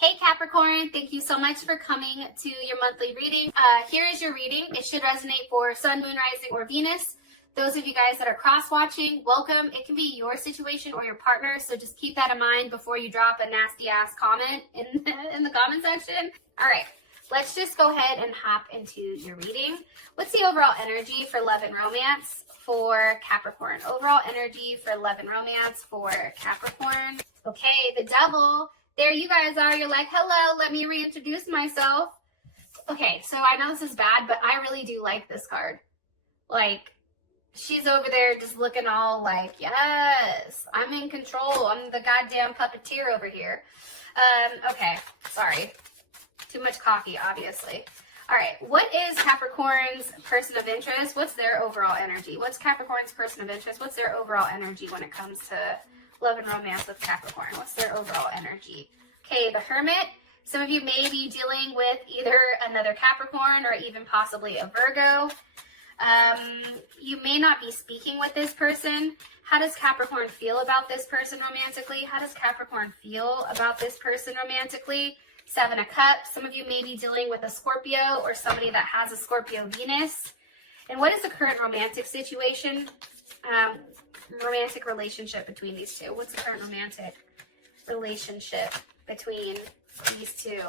Hey Capricorn, thank you so much for coming to your monthly reading. Here is your reading. It should resonate for Sun, Moon, Rising, or Venus. Those of you guys that are cross-watching, welcome. It can be your situation or your partner, so just keep that in mind before you drop a nasty-ass comment in the comment section. All right, let's just go ahead and hop into your reading. What's the overall energy for love and romance for Capricorn? Overall energy for love and romance for Capricorn. Okay, the Devil. There you guys are. You're like, hello, let me reintroduce myself. Okay, so I know this is bad, but I really do like this card. Like, she's over there just looking all like, yes, I'm in control. I'm the goddamn puppeteer over here. Okay, sorry. Too much coffee, obviously. All right, what is Capricorn's person of interest? What's their overall energy? What's Capricorn's person of interest? What's their overall energy when it comes to love and romance with Capricorn? What's their overall energy? Okay, the Hermit. Some of you may be dealing with either another Capricorn or even possibly a Virgo. You may not be speaking with this person. How does Capricorn feel about this person romantically? How does Capricorn feel about this person romantically? Seven of Cups. Some of you may be dealing with a Scorpio or somebody that has a Scorpio Venus. And what is the current romantic situation? Romantic relationship between these two. What's the current romantic relationship between these two?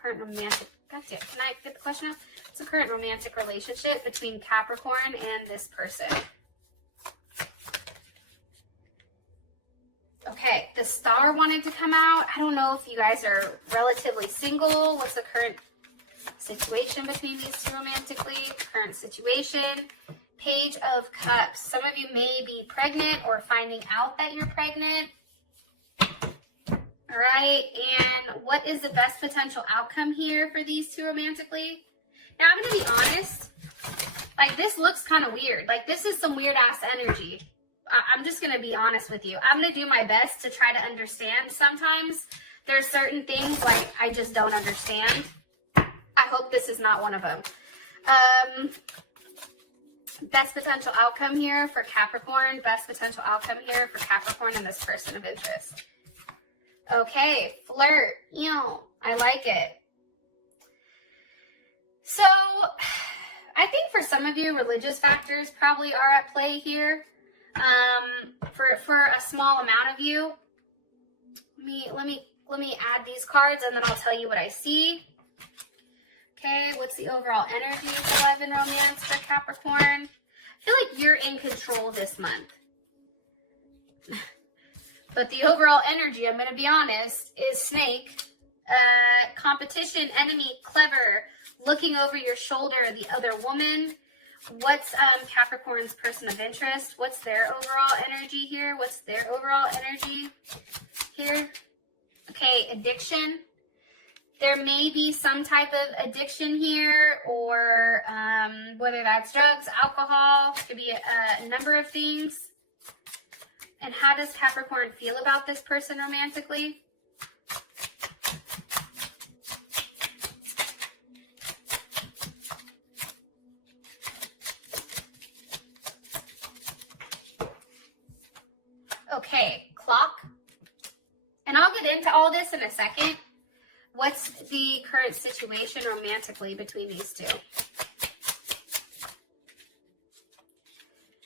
Current romantic. Gotcha. Can I get the question up? What's the current romantic relationship between Capricorn and this person? Okay, the Star wanted to come out. I don't know if you guys are relatively single. What's the current situation between these two romantically? Current situation. Page of Cups. Some of you may be pregnant or finding out that you're pregnant. All right, and what is the best potential outcome here for these two romantically? Now, I'm going to be honest. Like, this looks kind of weird. Like, this is some weird-ass energy. I'm just going to be honest with you. I'm going to do my best to try to understand. Sometimes there's certain things, like, I just don't understand. I hope this is not one of them. Best potential outcome here for Capricorn. Best potential outcome here for Capricorn and this person of interest. Okay, flirt. I like it. So, I think for some of you, religious factors probably are at play here. For a small amount of you, let me add these cards and then I'll tell you what I see. Okay, what's the overall energy for love and romance for Capricorn? I feel like you're in control this month. But the overall energy, I'm going to be honest, is snake, competition, enemy, clever, looking over your shoulder, the other woman. What's Capricorn's person of interest? What's their overall energy here? What's their overall energy here? Okay, addiction. There may be some type of addiction here, or whether that's drugs, alcohol, could be a number of things. And how does Capricorn feel about this person romantically? Okay, clock. And I'll get into all this in a second. What's the current situation romantically between these two?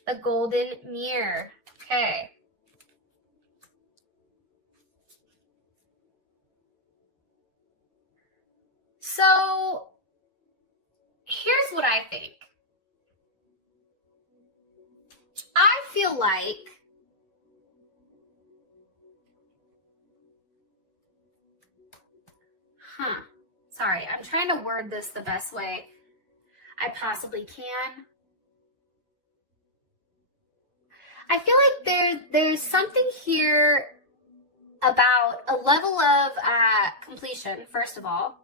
The golden mirror. Okay. So, here's what I think. I feel like sorry, I'm trying to word this the best way I possibly can. I feel like there's something here about a level of completion, first of all.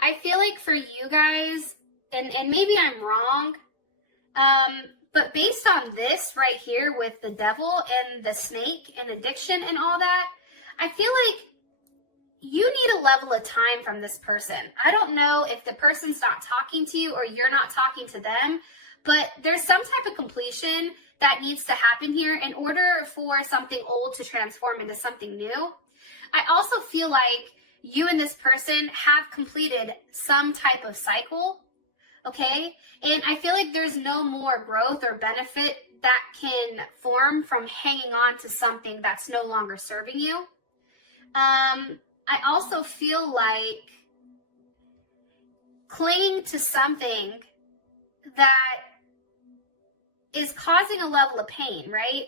I feel like for you guys, and maybe I'm wrong, but based on this right here with the Devil and the snake and addiction and all that, I feel like you need a level of time from this person. I don't know if the person's not talking to you or you're not talking to them, but there's some type of completion that needs to happen here in order for something old to transform into something new. I also feel like you and this person have completed some type of cycle, okay? And I feel like there's no more growth or benefit that can form from hanging on to something that's no longer serving you. I also feel like clinging to something that is causing a level of pain, right?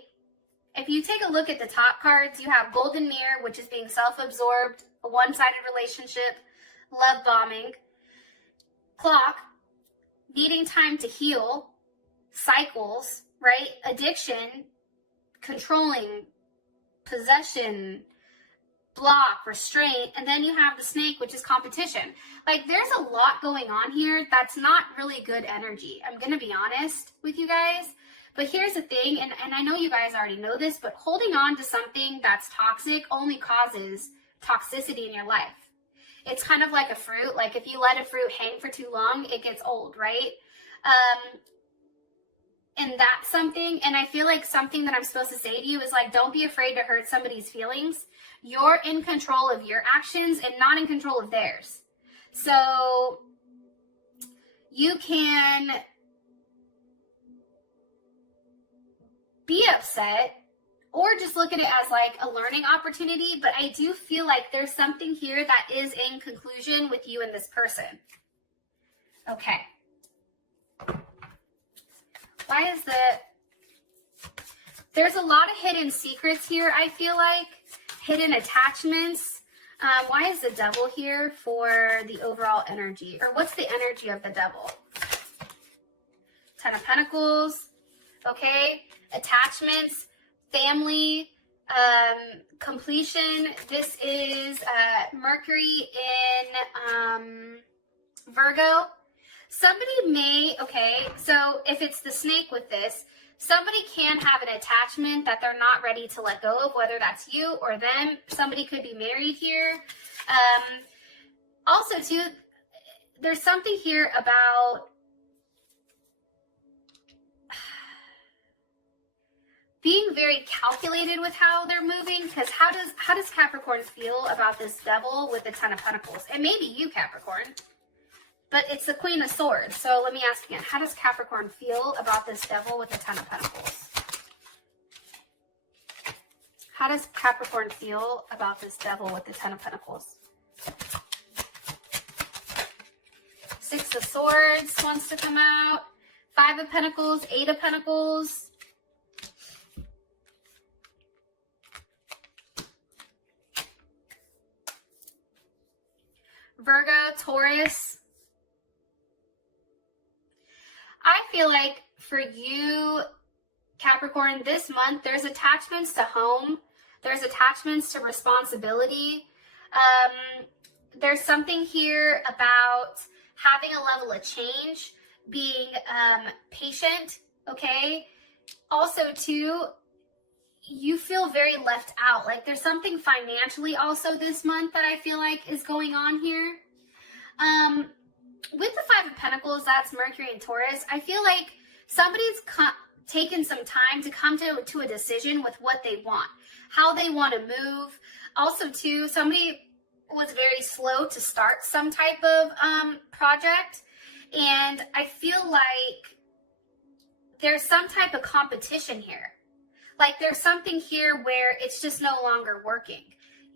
If you take a look at the top cards, you have Golden Mirror, which is being self-absorbed, a one-sided relationship, love bombing, Clock, needing time to heal, cycles, right? Addiction, controlling, possession, block, restraint, and then you have the Snake, which is competition. Like, there's a lot going on here that's not really good energy. I'm going to be honest with you guys. But here's the thing, and I know you guys already know this, but holding on to something that's toxic only causes toxicity in your life. It's kind of like a fruit. Like, if you let a fruit hang for too long, it gets old, right? And that's something, and I feel like something that I'm supposed to say to you is like, don't be afraid to hurt somebody's feelings. You're in control of your actions and not in control of theirs. So you can be upset or just look at it as like a learning opportunity, but I do feel like there's something here that is in conclusion with you and this person. Okay. Why is there's a lot of hidden secrets here, I feel like. Hidden attachments. Why is the Devil here for the overall energy? Or what's the energy of the Devil? Ten of Pentacles. Okay. Attachments. Family. Completion. This is Mercury in Virgo. Somebody may, okay, so if it's the Snake with this, somebody can have an attachment that they're not ready to let go of, whether that's you or them. Somebody could be married here. Also, too, there's something here about being very calculated with how they're moving, because how does Capricorn feel about this Devil with the Ten of Pentacles? And maybe you, Capricorn. But it's the Queen of Swords. So let me ask again. How does Capricorn feel about this Devil with the Ten of Pentacles? How does Capricorn feel about this Devil with the Ten of Pentacles? Six of Swords wants to come out. Five of Pentacles. Eight of Pentacles. Virgo, Taurus. I feel like for you, Capricorn, this month, there's attachments to home. There's attachments to responsibility. There's something here about having a level of change, being patient, okay? Also, too, you feel very left out. Like, there's something financially also this month that I feel like is going on here. With the Five of Pentacles, that's Mercury and Taurus, I feel like somebody's taken some time to come to a decision with what they want, how they want to move. Also, too, somebody was very slow to start some type of project, and I feel like there's some type of competition here. Like, there's something here where it's just no longer working.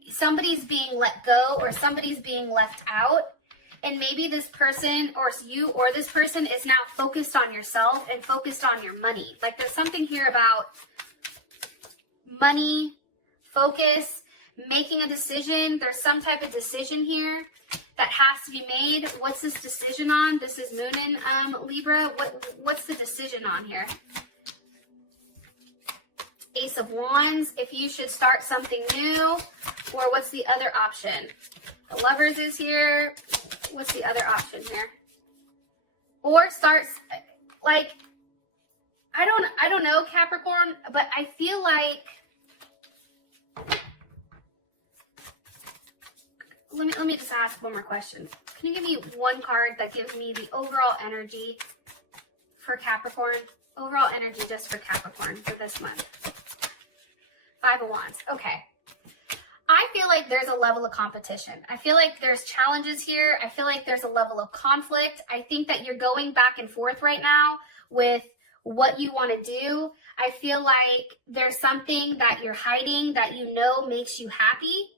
Somebody's being let go or somebody's being left out. And maybe this person or you or this person is now focused on yourself and focused on your money. Like, there's something here about money, focus, making a decision. There's some type of decision here that has to be made. What's this decision on? This is Moon in Libra. What's the decision on here? Ace of Wands, if you should start something new, or what's the other option? The Lovers is here. What's the other option here? Or starts, like, I don't know, Capricorn, but I feel like, let me just ask one more question. Can you give me one card that gives me the overall energy for Capricorn? Overall energy just for Capricorn for this month. Five of Wands. Okay. I feel like there's a level of competition. I feel like there's challenges here. I feel like there's a level of conflict. I think that you're going back and forth right now with what you want to do. I feel like there's something that you're hiding that you know makes you happy.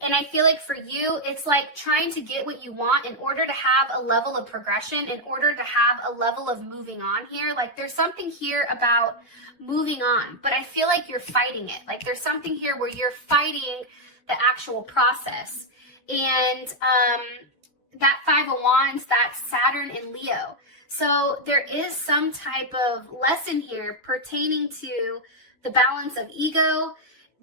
And I feel like for you, it's like trying to get what you want in order to have a level of progression, in order to have a level of moving on here. Like there's something here about moving on, but I feel like you're fighting it. Like there's something here where you're fighting the actual process. And that Five of Wands, that's Saturn in Leo. So there is some type of lesson here pertaining to the balance of ego,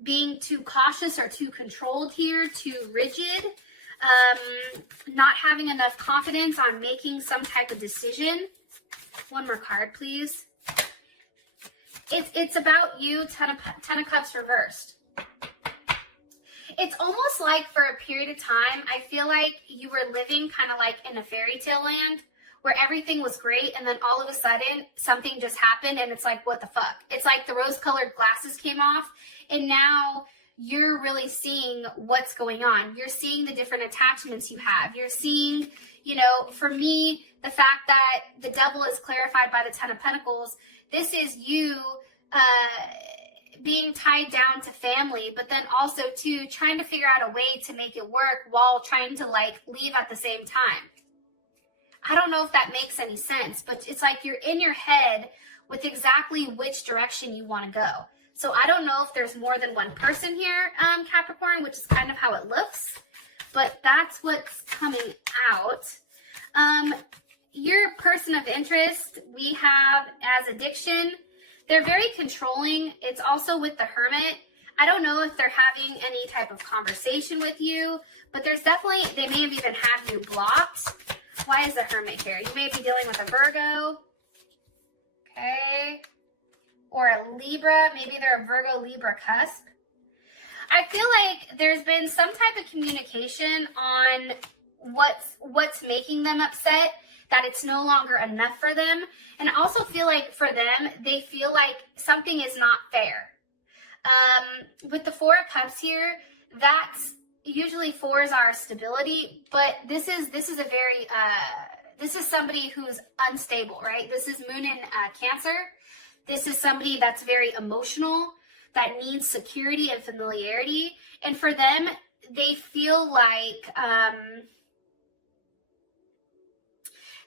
being too cautious or too controlled here, too rigid, not having enough confidence on making some type of decision. One more card, please. It's about you, Ten of Cups reversed. It's almost like for a period of time, I feel like you were living kind of like in a fairy tale land where everything was great, and then all of a sudden something just happened and it's like, what the fuck? It's like the rose-colored glasses came off, and now you're really seeing what's going on. You're seeing the different attachments you have. You're seeing, you know, for me, the fact that the devil is clarified by the Ten of Pentacles. This is you being tied down to family, but then also too trying to figure out a way to make it work while trying to like leave at the same time. I don't know if that makes any sense, but it's like you're in your head with exactly which direction you want to go. So I don't know if there's more than one person here, Capricorn, which is kind of how it looks, but that's what's coming out. Your person of interest, we have as addiction. They're very controlling. It's also with the Hermit. I don't know if they're having any type of conversation with you, but there's definitely, they may have even had you blocked. Why is the Hermit here? You may be dealing with a Virgo. Okay. Or a Libra. Maybe they're a Virgo-Libra cusp. I feel like there's been some type of communication on what's making them upset, that it's no longer enough for them. And I also feel like for them, they feel like something is not fair. With the Four of Cups here, that's usually fours are stability, but this is a very this is somebody who's unstable, right? This is Moon in Cancer. This is somebody that's very emotional, that needs security and familiarity, and for them, they feel like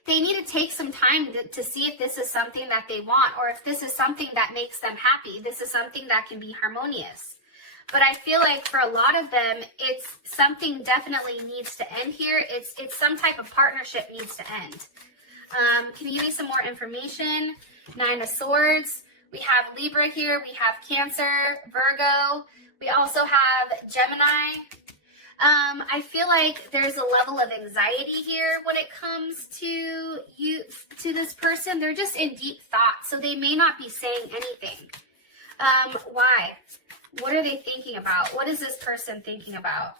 they need to take some time to see if this is something that they want, or if this is something that makes them happy. This is something that can be harmonious. But I feel like for a lot of them, it's something definitely needs to end here. It's some type of partnership needs to end. Can you give me some more information? Nine of Swords. We have Libra here. We have Cancer, Virgo. We also have Gemini. I feel like there's a level of anxiety here when it comes to this person. They're just in deep thought, so they may not be saying anything. Why? What are they thinking about? What is this person thinking about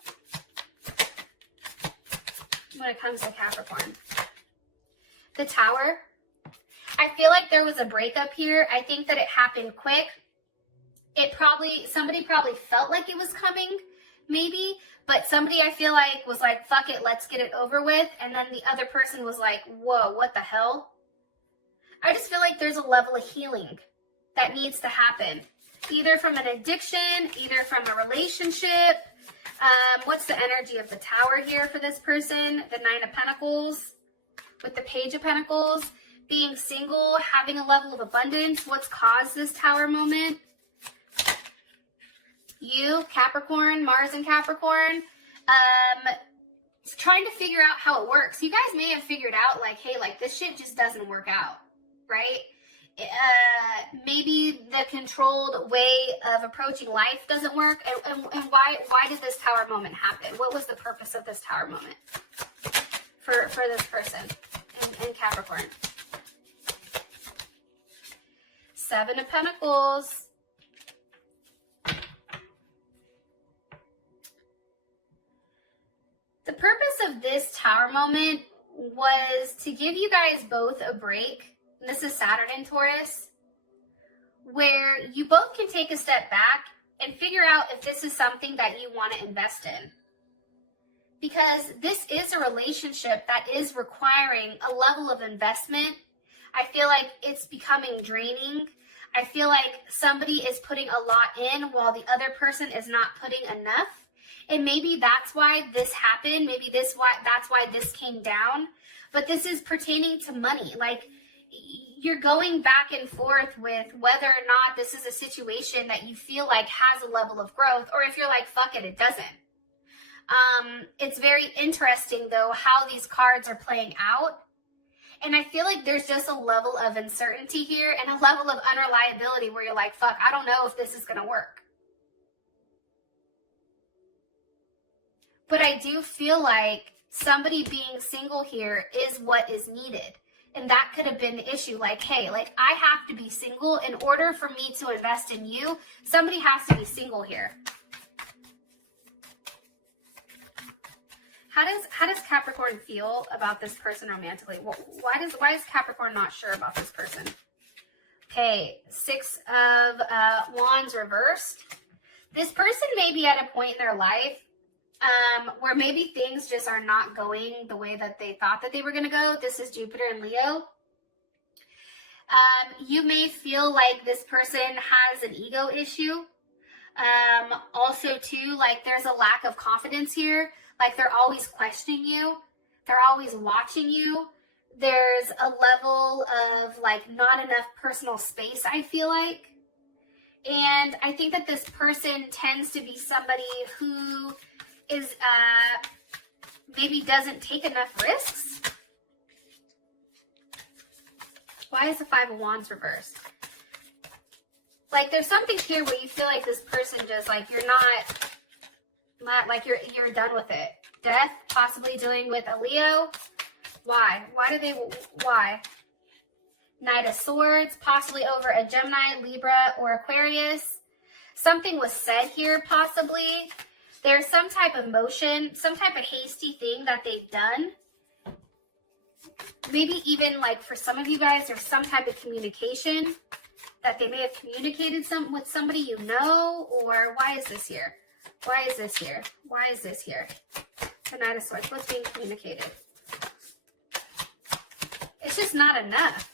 when it comes to Capricorn? The Tower. I feel like there was a breakup here. I think that it happened quick. Somebody probably felt like it was coming, maybe, but somebody I feel like was like, fuck it, let's get it over with. And then the other person was like, whoa, what the hell? I just feel like there's a level of healing that needs to happen. Either from an addiction, either from a relationship. What's the energy of the Tower here for this person? The Nine of Pentacles with the Page of Pentacles. Being single, having a level of abundance. What's caused this Tower moment? You, Capricorn, Mars and Capricorn. Trying to figure out how it works. You guys may have figured out like, hey, like this shit just doesn't work out, right? Maybe the controlled way of approaching life doesn't work. And why did this Tower moment happen? What was the purpose of this Tower moment for this person in Capricorn? Seven of Pentacles. The purpose of this Tower moment was to give you guys both a break. This is Saturn in Taurus, where you both can take a step back and figure out if this is something that you want to invest in. Because this is a relationship that is requiring a level of investment. I feel like it's becoming draining. I feel like somebody is putting a lot in while the other person is not putting enough. And maybe that's why this happened. Maybe that's why this came down. But this is pertaining to money. Like, you're going back and forth with whether or not this is a situation that you feel like has a level of growth, or if you're like, fuck it, it doesn't. It's very interesting, though, how these cards are playing out. And I feel like there's just a level of uncertainty here and a level of unreliability where you're like, fuck, I don't know if this is going to work. But I do feel like somebody being single here is what is needed. And that could have been the issue. Like, hey, like, I have to be single in order for me to invest in you. Somebody has to be single here. How does Capricorn feel about this person romantically? Why is Capricorn not sure about this person? Okay, 6 of Wands reversed. This person may be at a point in their life where maybe things just are not going the way that they thought that they were going to go. This is Jupiter and Leo. You may feel like this person has an ego issue. Also, too, like, there's a lack of confidence here. Like, they're always questioning you. They're always watching you. There's a level of, like, not enough personal space, I feel like. And I think that this person tends to be somebody who is maybe doesn't take enough risks. Why is the 5 of Wands reversed? Like, there's something here where you feel like this person just, like, you're not like you're done with it. Death, possibly dealing with a Leo. Why? Why? Knight of Swords, possibly over a Gemini, Libra, or Aquarius. Something was said here, possibly. There's some type of motion, some type of hasty thing that they've done. Maybe even, like, for some of you guys, there's some type of communication that they may have communicated with somebody you know. Or why is this here? Why is this here? Why is this here? The Knight of Swords. What's being communicated? It's just not enough.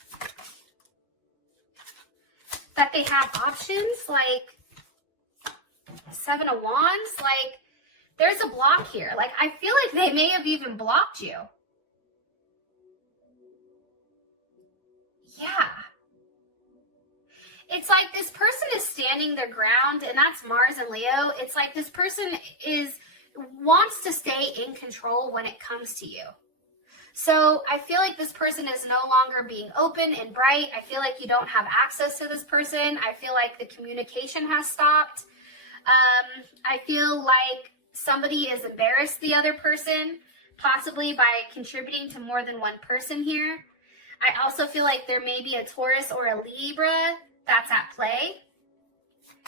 That they have options, like 7 of Wands. Like, there's a block here. Like, I feel like they may have even blocked you. Yeah. It's like this person is standing their ground, and that's Mars and Leo. It's like this person wants to stay in control when it comes to you. So I feel like this person is no longer being open and bright. I feel like you don't have access to this person. I feel like the communication has stopped. I feel like somebody has embarrassed the other person, possibly by contributing to more than one person here. I also feel like there may be a Taurus or a Libra that's at play.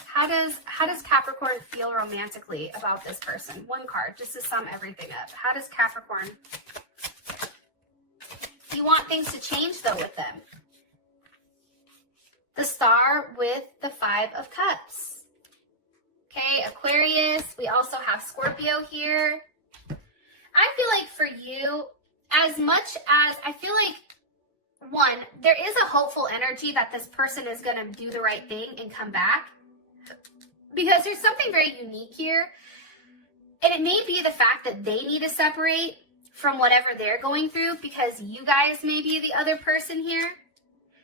How does Capricorn feel romantically about this person? One card, just to sum everything up. How does Capricorn? You want things to change, though, with them. The Star with the 5 of Cups. Okay, Aquarius. We also have Scorpio here. I feel like for you, as much as I feel like, one, there is a hopeful energy that this person is going to do the right thing and come back. Because there's something very unique here. And it may be the fact that they need to separate from whatever they're going through, because you guys may be the other person here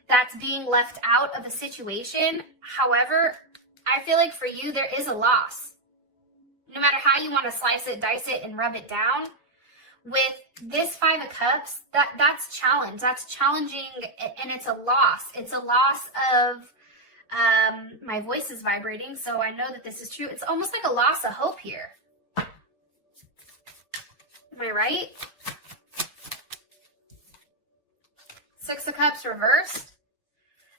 that's being left out of a situation. However, I feel like for you, there is a loss. No matter how you want to slice it, dice it, and rub it down, with this 5 of Cups, that's challenge. That's challenging, and it's a loss. It's a loss of, my voice is vibrating, so I know that this is true. It's almost like a loss of hope here. Am I right? 6 of Cups reversed.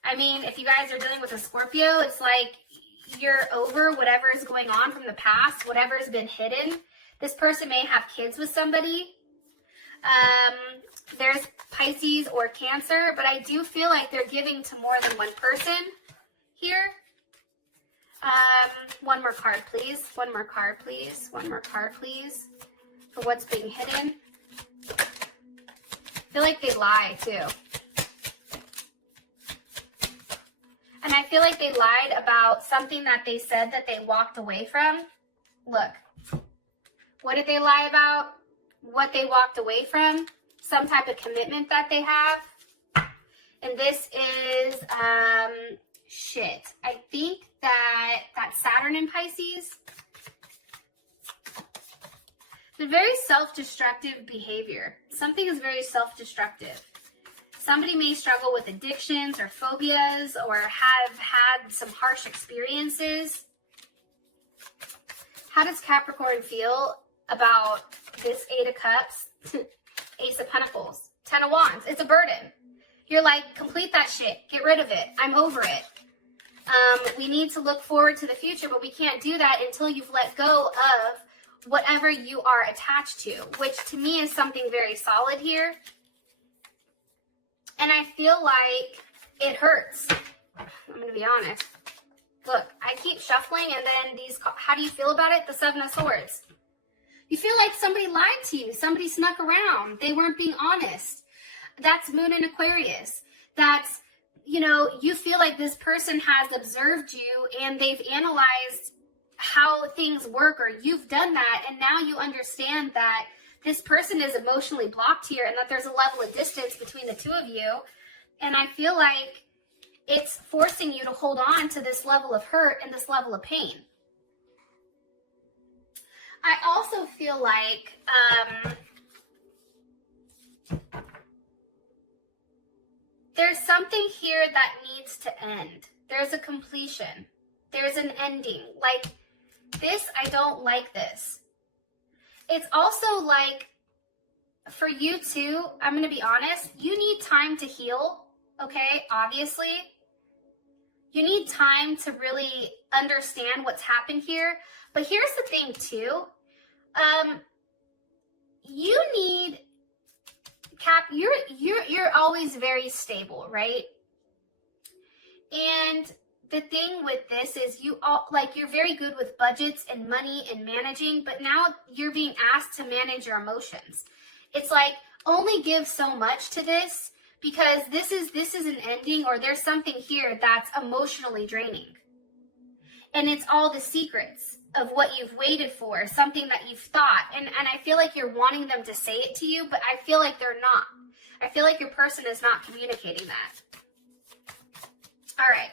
I mean, if you guys are dealing with a Scorpio, it's like you're over whatever is going on from the past, whatever has been hidden. This person may have kids with somebody. There's Pisces or Cancer, but I do feel like they're giving to more than one person here. One more card, please. One more card, please. One more card, please. For what's being hidden. I feel like they lie, too. And I feel like they lied about something that they said that they walked away from. Look. What did they lie about? What they walked away from? Some type of commitment that they have. And this is, shit. I think that Saturn in Pisces. The very self-destructive behavior. Something is very self-destructive. Somebody may struggle with addictions or phobias or have had some harsh experiences. How does Capricorn feel about this 8 of Cups, Ace of Pentacles, 10 of Wands? It's a burden. You're like, complete that shit. Get rid of it. I'm over it. We need to look forward to the future, but we can't do that until you've let go of whatever you are attached to, which to me is something very solid here. And I feel like it hurts. I'm going to be honest. Look, I keep shuffling and then these, how do you feel about it? The 7 of Swords. You feel like somebody lied to you. Somebody snuck around. They weren't being honest. That's Moon in Aquarius. That's, you know, you feel like this person has observed you and they've analyzed how things work, or you've done that, and now you understand that this person is emotionally blocked here and that there's a level of distance between the two of you. And I feel like it's forcing you to hold on to this level of hurt and this level of pain. I also feel like there's something here that needs to end. There's a completion. There's an ending. Like this, I don't like this. It's also like, for you too, I'm going to be honest, you need time to heal, okay? Obviously. You need time to really understand what's happened here. But here's the thing too. You need, you're always very stable, right? And the thing with this is you're very good with budgets and money and managing, but now you're being asked to manage your emotions. It's like, only give so much to this, because this is an ending, or there's something here that's emotionally draining. And it's all the secrets of what you've waited for, something that you've thought. And I feel like you're wanting them to say it to you, but I feel like they're not. I feel like your person is not communicating that. All right.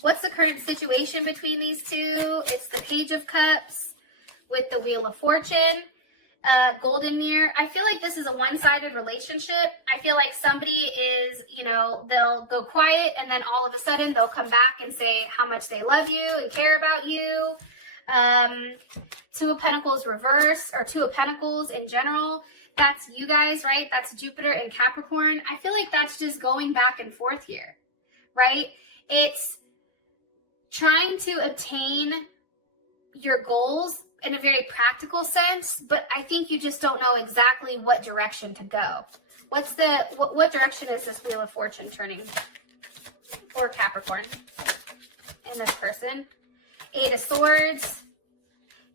What's the current situation between these two? It's the Page of Cups with the Wheel of Fortune, Golden Mirror. I feel like this is a one-sided relationship. I feel like somebody is, you know, they'll go quiet and then all of a sudden they'll come back and say how much they love you and care about you. 2 of Pentacles reverse, or 2 of Pentacles in general. That's you guys, right? That's Jupiter and Capricorn. I feel like that's just going back and forth here, right? It's trying to obtain your goals in a very practical sense, but I think you just don't know exactly what direction to go. What direction is this Wheel of Fortune turning for Capricorn in this person? 8 of Swords,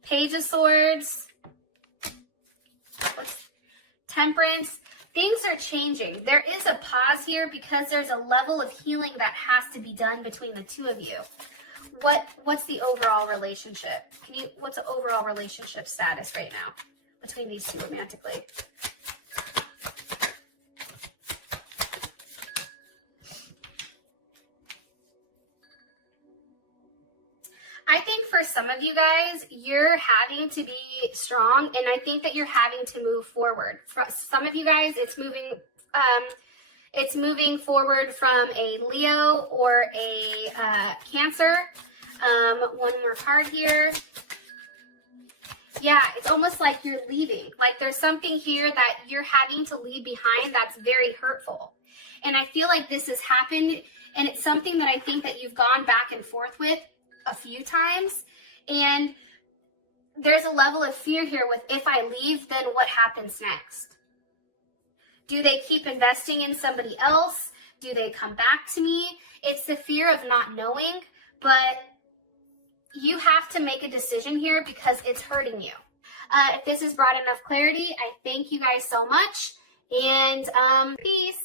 Page of Swords, Temperance. Things are changing. There is a pause here because there's a level of healing that has to be done between the two of you. What's the overall relationship? What's the overall relationship status right now between these two romantically? I think for some of you guys, you're having to be strong, and I think that you're having to move forward. For some of you guys, it's moving forward from a Leo or a Cancer. One more card here. Yeah, it's almost like you're leaving. Like there's something here that you're having to leave behind that's very hurtful. And I feel like this has happened, and it's something that I think that you've gone back and forth with a few times. And there's a level of fear here with, if I leave, then what happens next? Do they keep investing in somebody else? Do they come back to me? It's the fear of not knowing, but You have to make a decision here because it's hurting you. If this has brought enough clarity, I thank you guys so much. And peace.